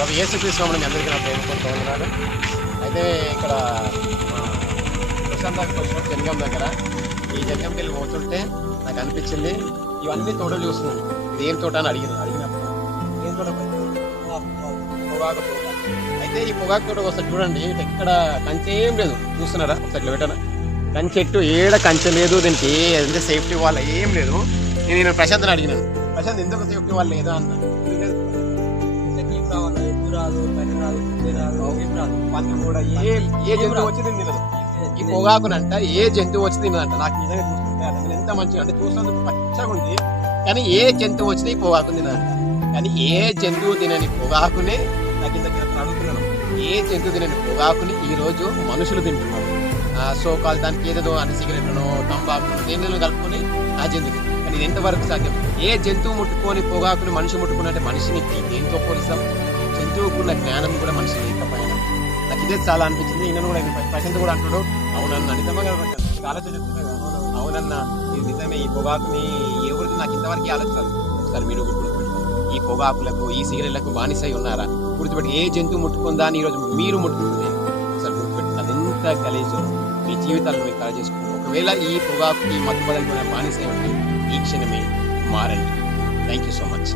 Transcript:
ఒక యేసుక్రీస్తు మీ అందరికీ నా ప్రేమతో వందనాలు. అయితే ఇక్కడ ప్రశాంత్ దగ్గరికి వచ్చిన జనగం దగ్గర ఈ జనగంకి వెళ్ళి పోతుంటే నాకు అనిపించింది ఇవన్నీ తోటలు చూస్తున్నాను. ఇది ఏం తోట అని అడిగినప్పుడు ఏం తోట? పొగాకు తోట. అయితే ఈ పొగాకు తోటకు వస్తే చూడండి, ఎక్కడ కంచె ఏం లేదు. చూస్తున్నారా ఒకసారి పెట్టనా? కంచెట్టు ఏడ కంచె లేదు, దీనికి అంటే సేఫ్టీ వాళ్ళ ఏం లేదు. నేను ప్రశాంత్ని అడిగినాను, ప్రశాంత్ ఎందుకు సేఫ్టీ వాళ్ళు లేదా అన్నాను. పంది కూడా ఏ జంతువు వచ్చి తినదు. ఈ పొగాకునంట ఏ జంతువు వచ్చి తినదంట. నాకు నిజంగా చూస్తుంటే అర్థం ఎంత మంచిగా అంటే చూసినందుకు పచ్చగా ఉంది, కానీ ఏ జంతువు వచ్చినా ఈ పొగాకు తినదంట. కానీ ఏ జంతువు తినని పొగాకునే నాకు ఇంత అడుగుతున్నాను. ఏ జంతువు తినని పొగాకుని ఈ రోజు మనుషులు తింటున్నారు. సో కాల్ దానికి ఏదో అంటే సిగరెట్లను తంబాకును దేనిలో కలుపుకొని ఆ జంతువు. కానీ ఇది ఎంతవరకు సాధ్యం? ఏ జంతువు ముట్టుకొని పొగాకుని మనిషి ముట్టుకున్నట్టే మనిషిని దేంతో పోలిస్తాం? జంతువుకున్న జ్ఞానం కూడా మనిషి లేకపోయినా నాకు ఇదే చాలా అనిపించింది. ఈయన కూడా ప్రశాంత్ కూడా అంటాడు, అవునన్నా నిజమే కదా ప్రశాంత్, ఆలోచన చెప్తున్నాడు. అవునన్నా ఇది నిజమే, ఈ పొగాకుని ఎవరికి నాకు ఇంతవరకు ఆలోచన. ఒకసారి మీరు గుర్తుపెట్టుకోండి, ఈ పొగాకులకు ఈ సిగరెట్లకు బానిసై ఉన్నారా? గుర్తుపెట్టి ఏ జంతువు ముట్టుకుందా అని ఈరోజు మీరు ముట్టుకుంటుంది ఒకసారి గుర్తుపెట్టి అది ఎంత గలీజో మీ జీవితాలను మీరు కల చేసుకుంటారు. ఒకవేళ ఈ పొగాకు ఈ మత్తు పదార్థాల బానిసై ఉంటే ఈ క్షణమే మారండి. Thank you so much.